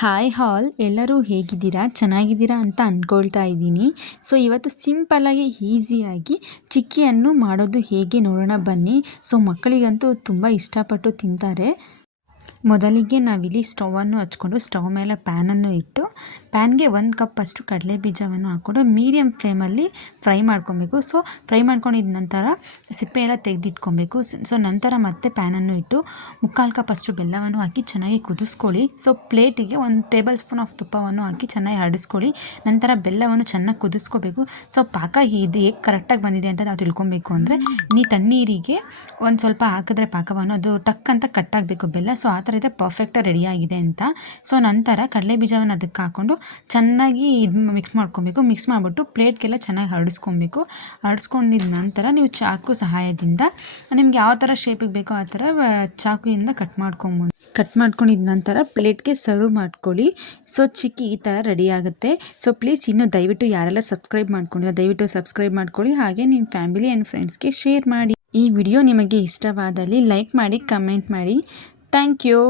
Hi ಹಾಲ್, ಎಲ್ಲರೂ ಹೇಗಿದ್ದೀರಾ? ಚೆನ್ನಾಗಿದ್ದೀರಾ ಅಂತ ಅಂದ್ಕೊಳ್ತಾ ಇದ್ದೀನಿ. ಸೊ ಇವತ್ತು ಸಿಂಪಲ್ಲಾಗಿ ಈಸಿಯಾಗಿ ಚಿಕ್ಕಿಯನ್ನು ಮಾಡೋದು ಹೇಗೆ ನೋಡೋಣ ಬನ್ನಿ. ಸೊ ಮಕ್ಕಳಿಗಂತೂ ತುಂಬ ಇಷ್ಟಪಟ್ಟು ತಿಂತಾರೆ. ಮೊದಲಿಗೆ ನಾವಿಲ್ಲಿ ಸ್ಟವನ್ನು ಹಚ್ಕೊಂಡು ಸ್ಟವ್ ಮೇಲೆ ಪ್ಯಾನನ್ನು ಇಟ್ಟು ಪ್ಯಾನ್ಗೆ 1 ಕಪ್ ಅಷ್ಟು ಕಡಲೆ ಬೀಜವನ್ನು ಹಾಕ್ಕೊಂಡು ಮೀಡಿಯಮ್ ಫ್ಲೇಮಲ್ಲಿ ಫ್ರೈ ಮಾಡ್ಕೊಬೇಕು. ಸೊ ಫ್ರೈ ಮಾಡ್ಕೊಂಡಿದ ನಂತರ ಸಿಪ್ಪೆ ಎಲ್ಲ ತೆಗೆದಿಟ್ಕೊಬೇಕು. ಸೊ ನಂತರ ಮತ್ತೆ ಪ್ಯಾನನ್ನು ಇಟ್ಟು 3/4 ಕಪ್ ಅಷ್ಟು ಬೆಲ್ಲವನ್ನು ಹಾಕಿ ಚೆನ್ನಾಗಿ ಕುದಿಸ್ಕೊಳ್ಳಿ. ಸೊ ಪ್ಲೇಟಿಗೆ 1 ಟೇಬಲ್ ಸ್ಪೂನ್ ಆಫ್ ತುಪ್ಪವನ್ನು ಹಾಕಿ ಚೆನ್ನಾಗಿ ಆಡಿಸ್ಕೊಳ್ಳಿ. ನಂತರ ಬೆಲ್ಲವನ್ನು ಚೆನ್ನಾಗಿ ಕುದಿಸ್ಕೋಬೇಕು. ಸೊ ಪಾಕ ಇದು ಹೇಗೆ ಕರೆಕ್ಟಾಗಿ ಬಂದಿದೆ ಅಂತ ನಾವು ತಿಳ್ಕೊಬೇಕು ಅಂದರೆ ತಣ್ಣೀರಿಗೆ ಒಂದು ಸ್ವಲ್ಪ ಹಾಕಿದ್ರೆ ಪಾಕವನ್ನು ಅದು ಟಕ್ ಅಂತ ಕಟ್ಟಾಗಬೇಕು ಬೆಲ್ಲ. ಸೊ ಆ ಥರ ಇದೆ ಪರ್ಫೆಕ್ಟಾಗಿ ರೆಡಿಯಾಗಿದೆ ಅಂತ. ಸೊ ನಂತರ ಕಡಲೆ ಬೀಜವನ್ನು ಅದಕ್ಕೆ ಹಾಕ್ಕೊಂಡು ಚೆನ್ನಾಗಿ ಇದು ಮಿಕ್ಸ್ ಮಾಡ್ಕೊಬೇಕು. ಮಿಕ್ಸ್ ಮಾಡಿಬಿಟ್ಟು ಪ್ಲೇಟ್ಗೆಲ್ಲ ಚೆನ್ನಾಗಿ ಹರಡಿಸ್ಕೊಬೇಕು. ಹರಡಿಸ್ಕೊಂಡಿದ ನಂತರ ನೀವು ಚಾಕು ಸಹಾಯದಿಂದ ನಿಮ್ಗೆ ಯಾವ ಥರ ಶೇಪಿಗೆ ಬೇಕೋ ಆ ಥರ ಚಾಕುವಿಂದ ಕಟ್ ಮಾಡ್ಕೊಂಡಿದ ನಂತರ ಪ್ಲೇಟ್ಗೆ ಸರ್ವ್ ಮಾಡ್ಕೊಳ್ಳಿ. ಸೊ ಚಿಕ್ಕಿ ಈ ಥರ ರೆಡಿ ಆಗುತ್ತೆ. ಸೊ ಪ್ಲೀಸ್ ಇನ್ನು ದಯವಿಟ್ಟು ಯಾರೆಲ್ಲ ಸಬ್ಸ್ಕ್ರೈಬ್ ಮಾಡ್ಕೊಂಡಿರೋ ದಯವಿಟ್ಟು ಸಬ್ಸ್ಕ್ರೈಬ್ ಮಾಡ್ಕೊಳ್ಳಿ. ಹಾಗೆ ನಿಮ್ಮ ಫ್ಯಾಮಿಲಿ ಆ್ಯಂಡ್ ಫ್ರೆಂಡ್ಸ್ಗೆ ಶೇರ್ ಮಾಡಿ. ಈ ವಿಡಿಯೋ ನಿಮಗೆ ಇಷ್ಟವಾದಲ್ಲಿ ಲೈಕ್ ಮಾಡಿ, ಕಮೆಂಟ್ ಮಾಡಿ. Thank you.